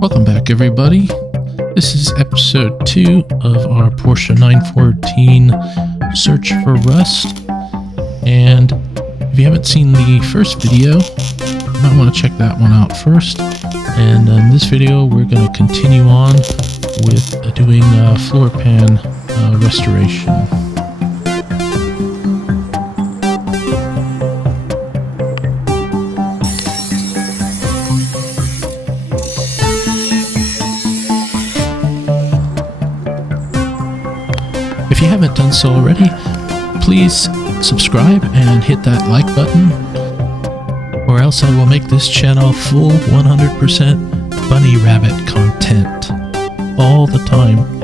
Welcome back, everybody. This is episode 2 of our Porsche 914 Search for Rust. And if you haven't seen the first video, you might want to check that one out first. And in this video, we're going to continue on with doing floor pan restoration. If you haven't done so already, please subscribe and hit that like button, or else I will make this channel full 100% bunny rabbit content all the time.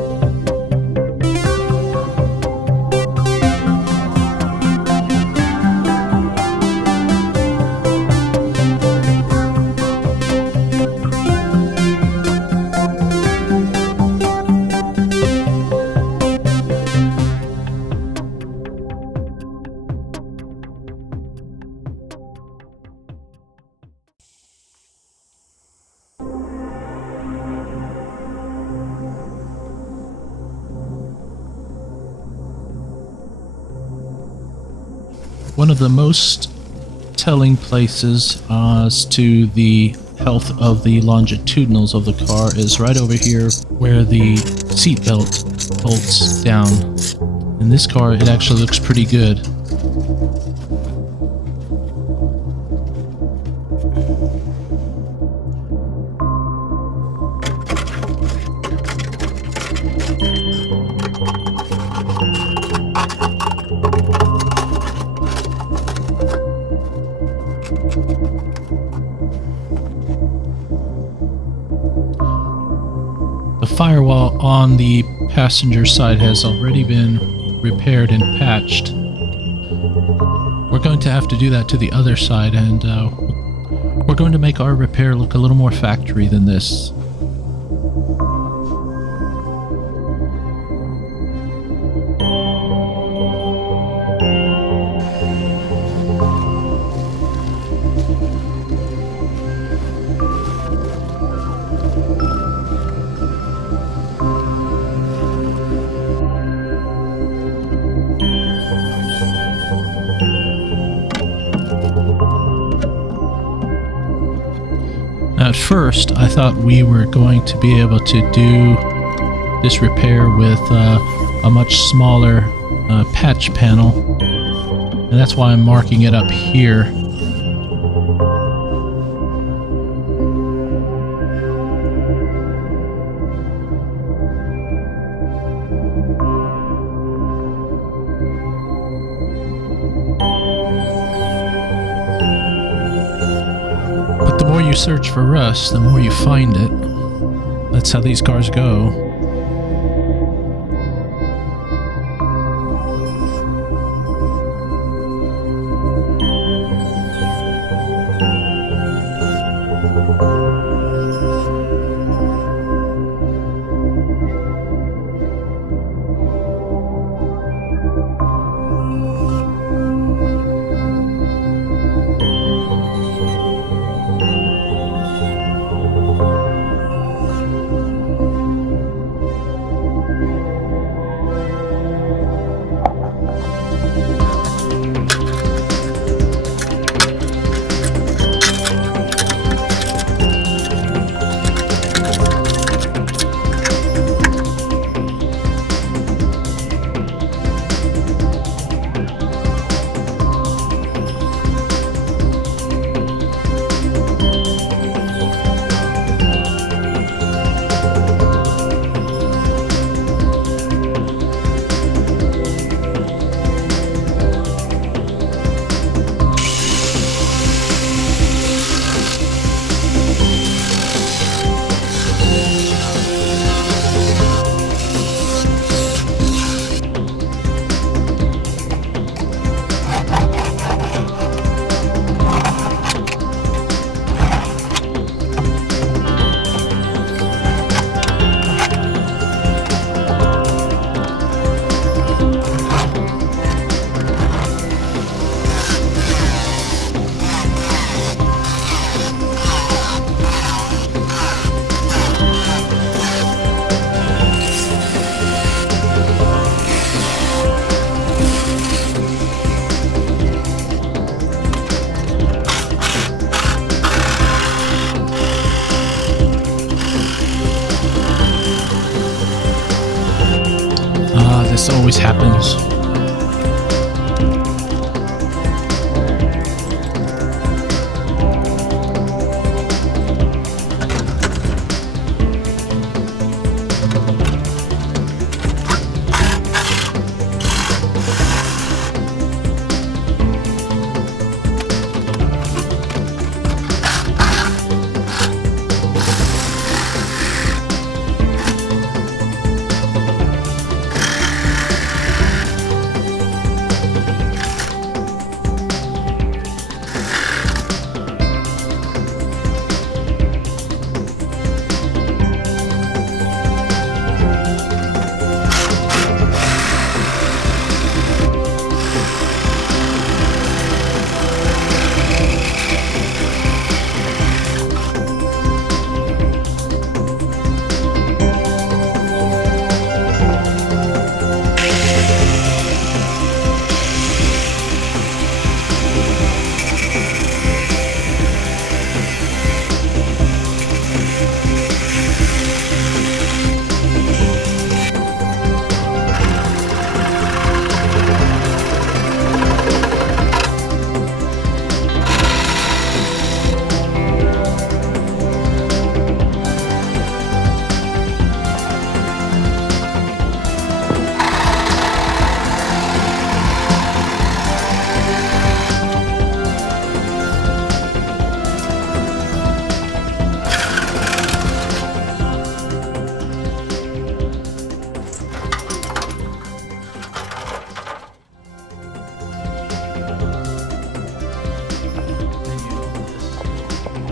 One of the most telling places as to the health of the longitudinals of the car is right over here where the seat belt bolts down. In this car, it actually looks pretty good. The firewall on the passenger side has already been repaired and patched. We're going to have to do that to the other side, and we're going to make our repair look a little more factory than this. At first, I thought we were going to be able to do this repair with a much smaller patch panel, and that's why I'm marking it up here. The more you search for rust, the more you find it. That's how these cars go. This always happens.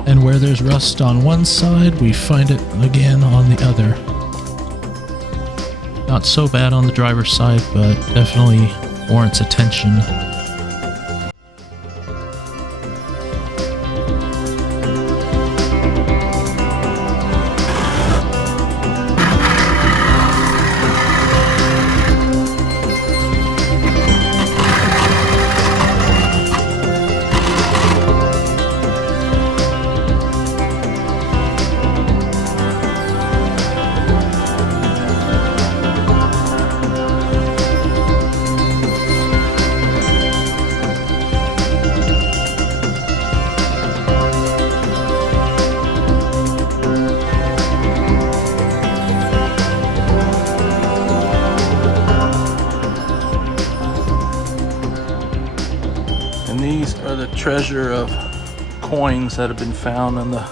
And where there's rust on one side, we find it again on the other. Not so bad on the driver's side, but definitely warrants attention. And these are the treasure of coins that have been found on the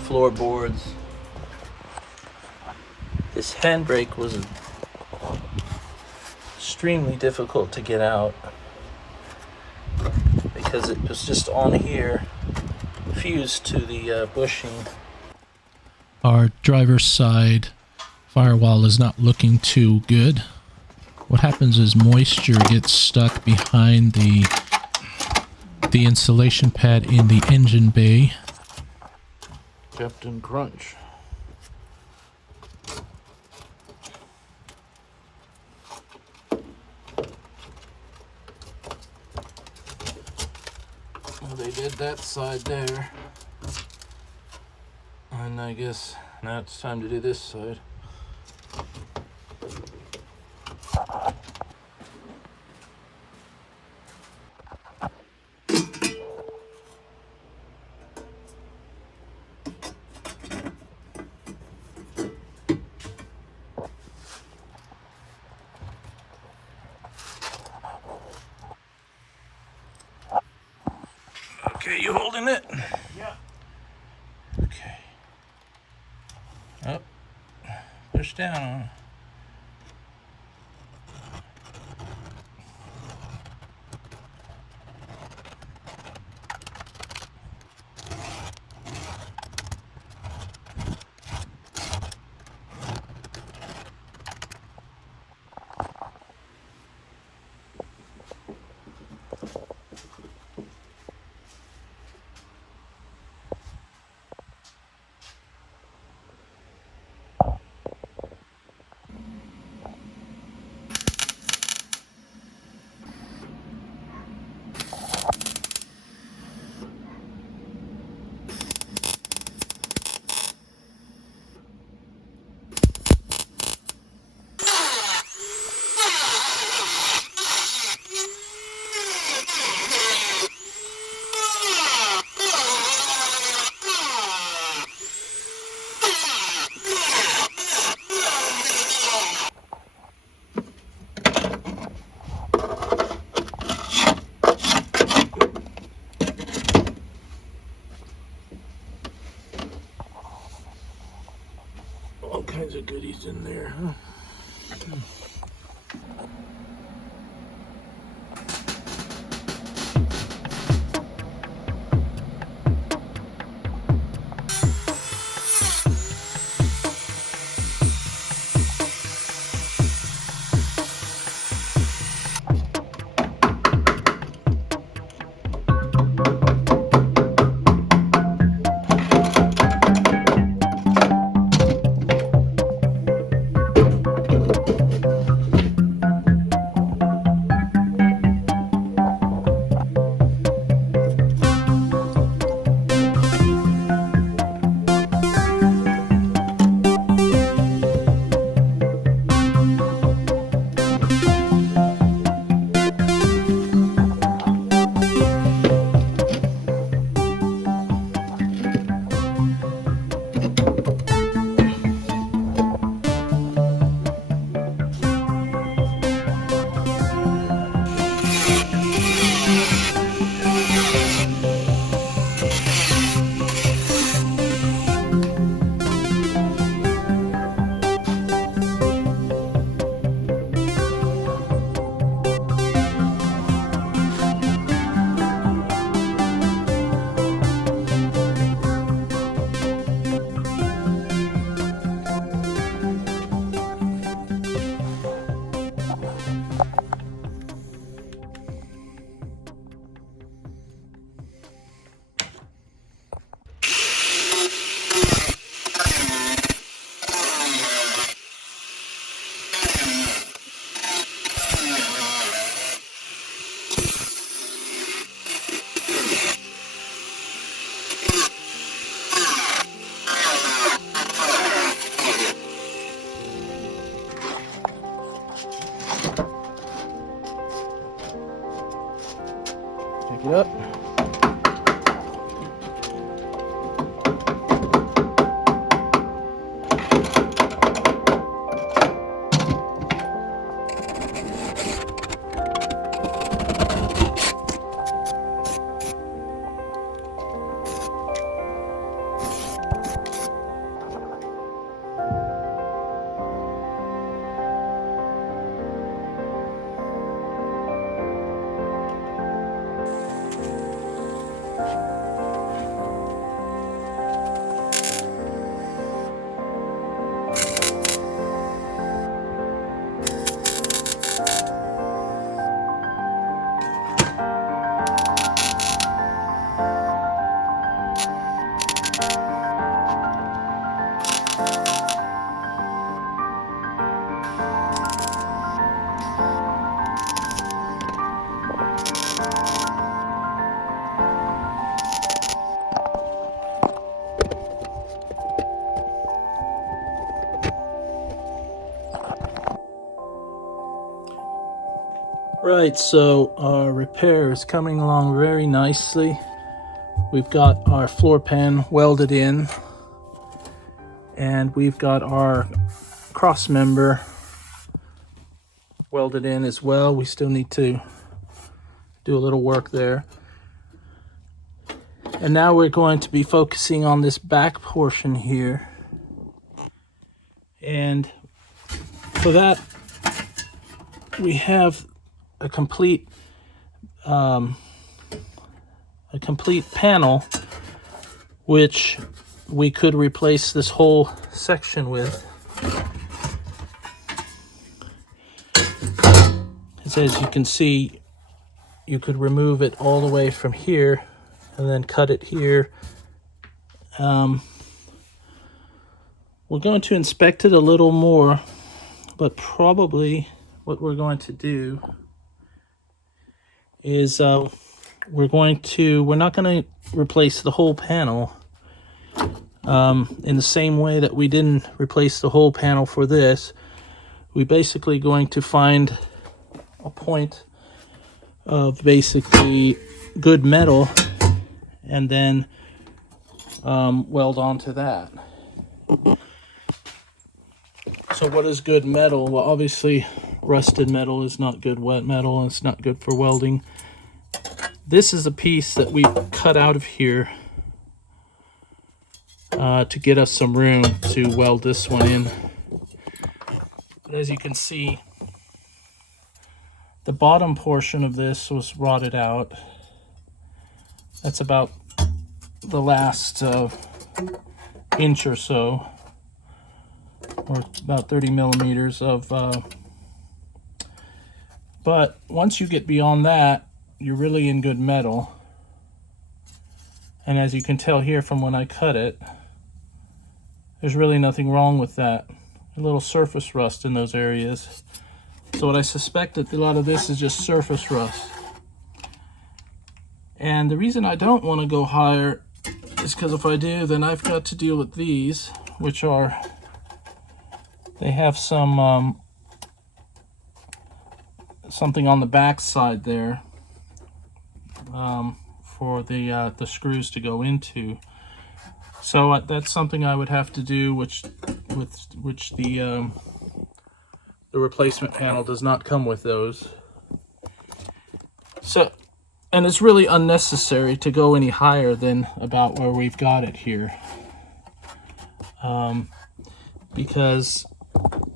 floorboards. This handbrake was extremely difficult to get out because it was just on here, fused to the bushing. Our driver's side firewall is not looking too good. What happens is moisture gets stuck behind the insulation pad in the engine bay. Captain Crunch. Well, they did that side there. And I guess now it's time to do this side. Okay, you holding it? Yeah. Okay. Up. Push down on it. He's in there, huh? Pick it up. Right, so our repair is coming along very nicely. We've got our floor pan welded in, and we've got our cross member welded in as well. We still need to do a little work there. And now we're going to be focusing on this back portion here. And for that, we have a complete panel, which we could replace this whole section with. As you can see, you could remove it all the way from here and then cut it here. We're going to inspect it a little more, but probably what we're going to do is we're not going to replace the whole panel in the same way that we didn't replace the whole panel for this. We're basically going to find a point of basically good metal and then weld onto that. So what is good metal? Well, obviously rusted metal is not good wet metal, and it's not good for welding. This is a piece that we cut out of here to get us some room to weld this one in. But as you can see, the bottom portion of this was rotted out. That's about the last inch or so, or about 30 millimeters of but once you get beyond that, you're really in good metal. And as you can tell here from when I cut it, there's really nothing wrong with that. A little surface rust in those areas. So what I suspect that a lot of this is just surface rust. And the reason I don't want to go higher is because if I do, then I've got to deal with these, which are, they have some something on the back side there for the screws to go into. So that's something I would have to do, which the replacement panel does not come with those. So, and it's really unnecessary to go any higher than about where we've got it here, because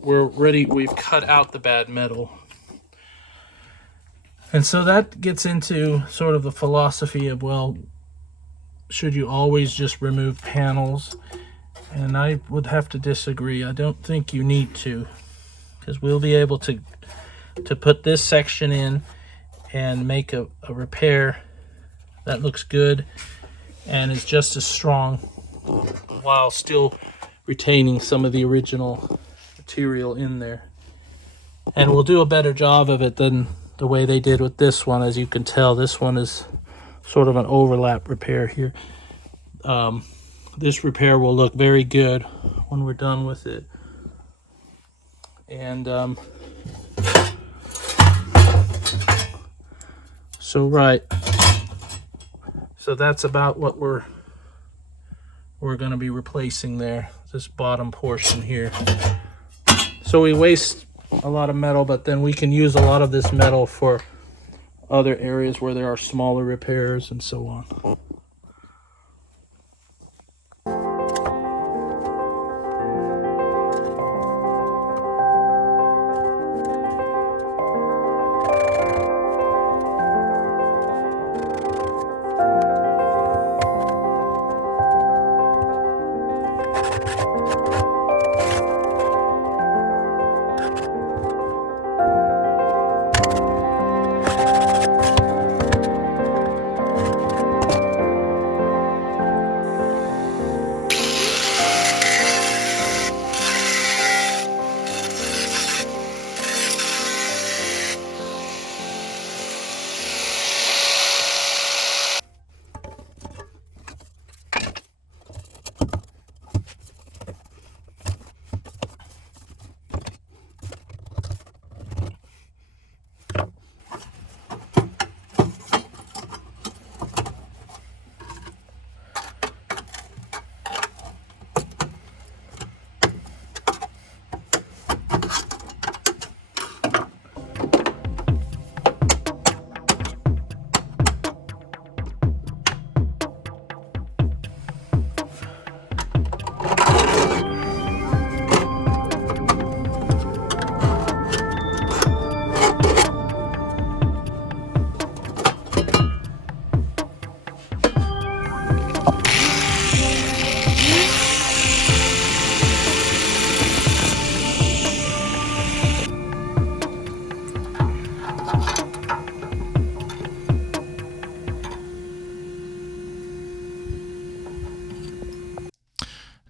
we've cut out the bad metal. And so that gets into sort of the philosophy of, well, should you always just remove panels? And I would have to disagree. I don't think you need to, because we'll be able to put this section in and make a repair that looks good and is just as strong while still retaining some of the original material in there. And we'll do a better job of it than the way they did with this one. As you can tell, this one is sort of an overlap repair here. This repair will look very good when we're done with it. And so that's about what we're going to be replacing there, this bottom portion here. So we waste a lot of metal, but then we can use a lot of this metal for other areas where there are smaller repairs and so on.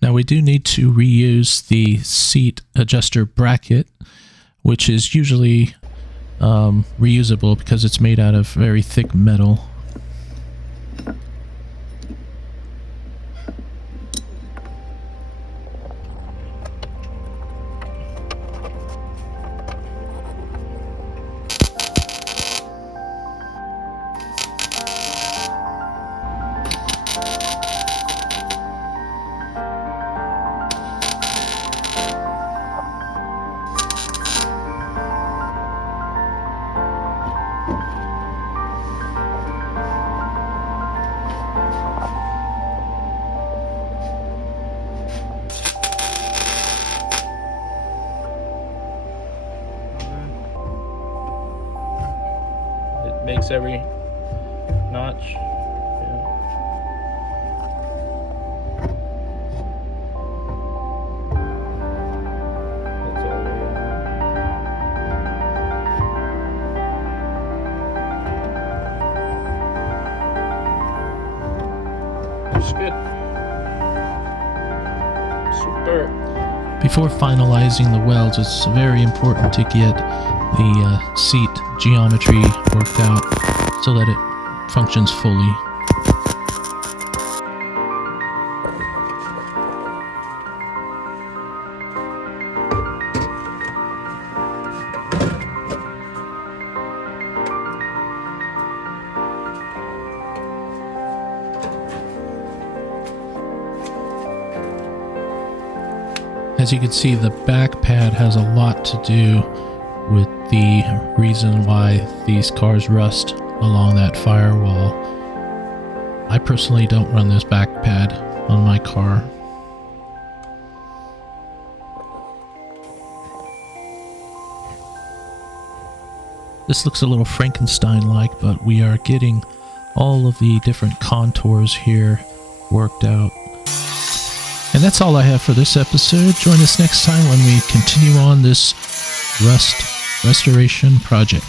Now we do need to reuse the seat adjuster bracket, which is usually reusable because it's made out of very thick metal. makes every notch. Yeah. That's all we are. Looks good. Super. Before finalizing the welds, it's very important to get the seat geometry worked out so that it functions fully. As you can see, the back pad has a lot to do with the reason why these cars rust along that firewall. I personally don't run this back pad on my car. This looks a little Frankenstein-like, but we are getting all of the different contours here worked out. And that's all I have for this episode. Join us next time when we continue on this rust restoration project.